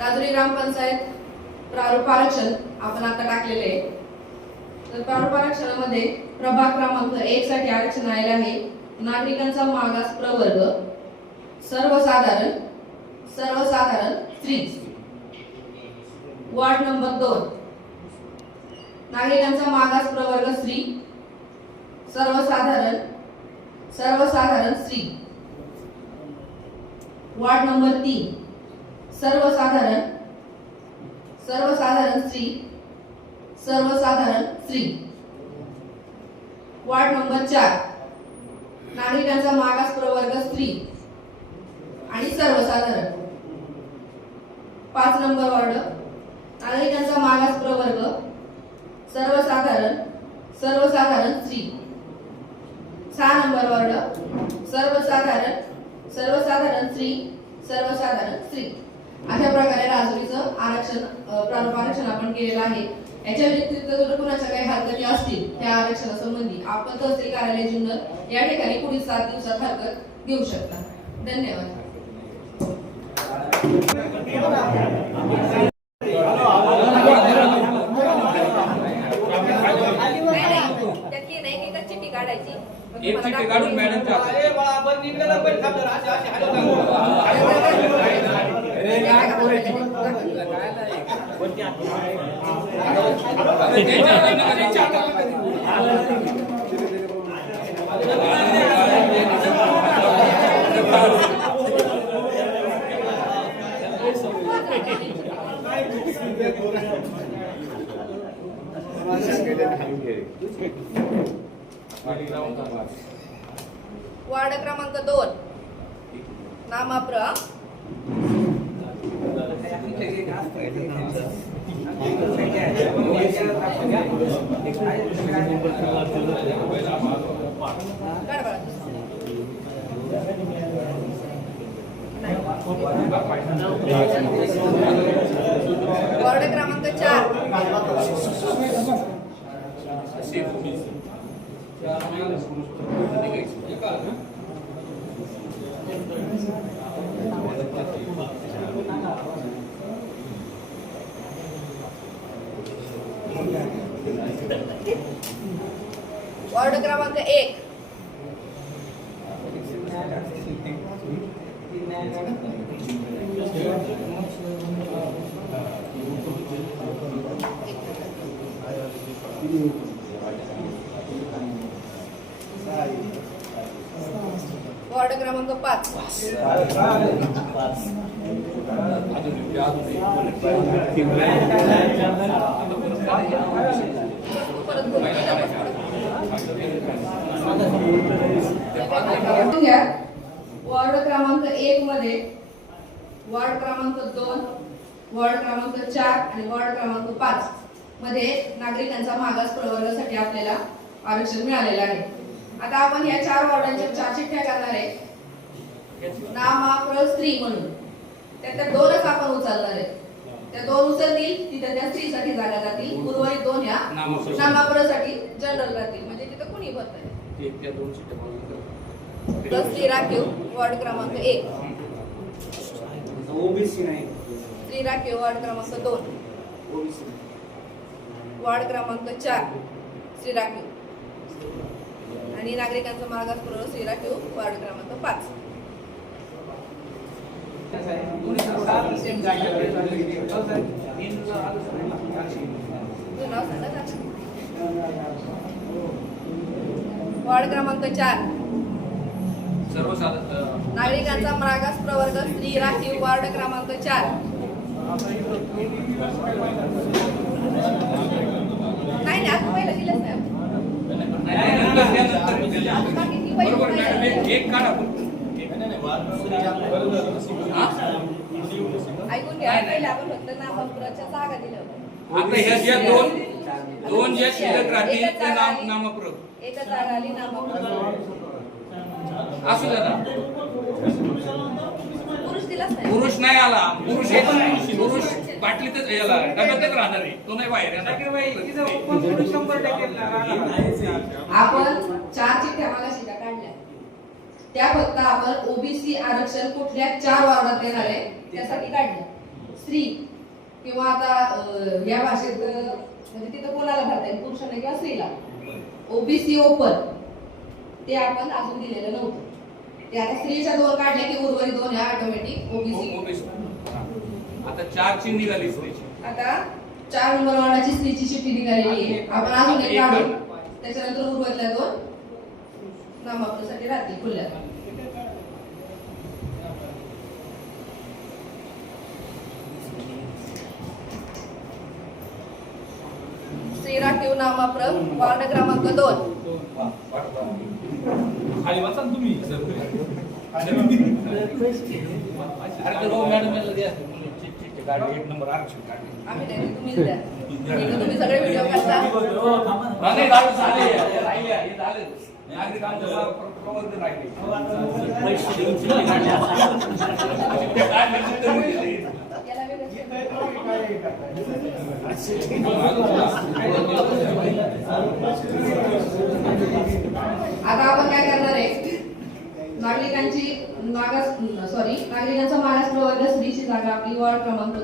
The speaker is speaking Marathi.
राजुरी ग्रामपंचायत प्रारूप आरक्षण आपण आता टाकलेले आहे। तर प्रारूप आरक्षणामध्ये प्रभाग क्रमांक 1 साठी आरक्षण आलेले आहे। नागरिकांचा मागास प्रवर्ग सर्वसाधारण स्त्री। वार्ड नंबर 2 नागरिकांचा मागास प्रवर्ग स्त्री सर्वसाधारण स्त्री। वार्ड नंबर 3 सर्वसाधारण स्त्री। वार्ड नंबर 4 नागरिकांचा मागास प्रवर्ग स्त्री आणि सर्वसाधारण। 5 नंबर वार्ड नागरिकांचा मागास प्रवर्ग सर्वसाधारण स्त्री। 6 नंबर वार्ड सर्वसाधारण स्त्री। अशा प्रकारे राजुरीचं आरक्षण प्रारूप आरक्षण आपण केलेलं आहे। याच्या व्यतिरिक्त जर कुणाच्या काही हरकती असतील त्या आरक्षणासंबंधी आपण तहसील कार्यालय जुन्नर या ठिकाणी पुढील 7 दिवसात हरकत देऊ शकता। धन्यवाद। एक चिठ्ठी काढून मॅडमच्या वार्ड क्रमांक 2 नामाप्र वार्ड क्रमांक 4 वार्ड क्रमांक 1 वार्ड क्रमांक 5 वार्ड क्रमांक 1 मध्ये वार्ड क्रमांक 2 वार्ड क्रमांक 4 आणि वार्ड क्रमांक 5 मध्ये नागरिकांचा मागास प्रवर्गासाठी आपल्याला आरक्षण मिळालेलं आहे। आता आपण या 4 वॉर्डांच्या 4 चिठ्ठ्या करणार आहे। नामाप्र स्त्री म्हणून त्यात 2च आपण उचलणार आहे। त्या 2 उचलतील तिथे त्या स्त्रीसाठी जागा जातील, उर्वरित 2 या नामाप्रसाठी जनरल राहतील, म्हणजे तिथे कोणी भरत नाही। त्या 2 चिठ्ठ्या स्त्री राखीव वार्ड क्रमांक 1 ओबीसी नाही स्त्री राखीव वार्ड क्रमांक 2 ओबीसी वार्ड क्रमांक 4 स्त्री राखीव आणि नागरिकांचा मागास प्रवर्ग स्त्री राखीव वार्ड क्रमांक 5 वार्ड क्रमांक 4 सर्वसाधारण नागरिकांचा मागास प्रवर्ग स्त्री राखीव वार्ड क्रमांक 4 नाही आता पहिलं दिलंच नाही बरोबर मॅडम एक काढा ऐकून घ्या। पहिलं आपण फक्त नामापुराच्या जागा दिल्या होत्या। आता ह्या ज्या दोन ज्या शिल्लक राहतील ते नामप्र एकच जागा आली नामापुरा असू द्या ना। पुरुष दिलाच नाही, पुरुष नाही आला, पुरुष बाटलीतच याला डब्यातच राहणार आहे, तो नाही बाहेर येणार। आपण 4 चिठ्ठ्या मागाशी काढल्या त्या फक्त आपण ओबीसी आरक्षण कुठल्या 4 वॉर्डात येणार आहे त्यासाठी काढलं. स्त्री किंवा आता या भाषेत म्हणजे तिथं कोणाला भरता येईल, पुरुषांना किंवा स्त्रीला. ओबीसी ओपन ते आपण अजून दिलेलं नव्हतं. ते आता स्त्रीच्या 2 काढल्या की उर्वरित 2 ह्या ऑटोमॅटिक ओबीसी. आता 4 ची निघाली स्त्रीची. आता 4 नंबर वॉर्डाची स्त्रीची चिठ्ठी निघालेली आहे. आपण अजून एक काढू, त्याच्यानंतर उर्वरितल्या 2 नामांकनासाठी राहतील खुल्या. श्री राखीव नाममात्र वार्ड क्रमांक 2. खाली वाचा ना तुम्ही. अरे तो मॅडम गाडी 1 नंबर आरक्षण काढली. आम्ही नाही, तुम्हीच द्या. तुम्ही सगळे व्हिडिओ करता. नाही झाले राहिले हे झाले. नागरिकांच्या प्रवर्तन राहिले. याला आता आपण काय करणार आहे, नागरिकांचा मागास प्रवर्ग स्त्रीची जागा आपली वॉर्ड क्रमांक 2